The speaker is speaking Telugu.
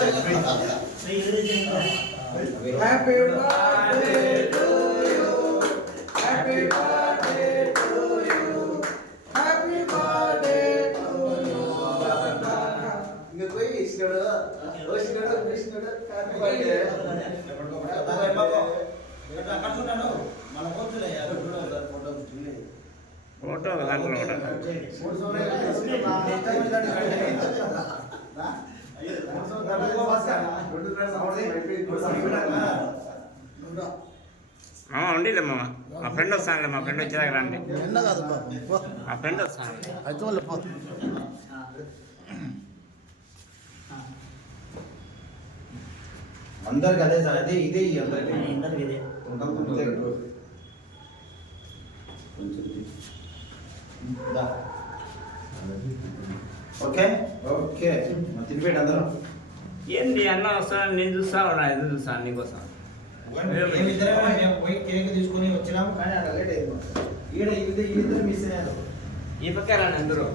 Happy birthday to you. Happy birthday to you. Happy birthday to you. ఇంక పోయి ఇష్టడు కృష్ణుడు హ్యాపీ బర్త్డే మన ఫోటో దాంట్లో ఉండిలే మామ మా ఫ్రెండ్ వస్తానులే మా ఫ్రెండ్ వచ్చేదాకా రండి మా ఫ్రెండ్ వస్తాను అందరికి అదే సార్ అదే ఇదే అందరికి ఇదే ఓకే ఓకే తినిపెట్టి అందరం ఏంది అన్న వస్తాను నేను చూస్తా ఉన్నా ఎదురు చూస్తాను నీకోసం పోయి కేక్ తీసుకుని వచ్చినాము కానీ అక్కడ లేట్ అయింది ఈడ ఇద్దరు మిస్ అయ్యారు ఈ పక్క రాను అందరూ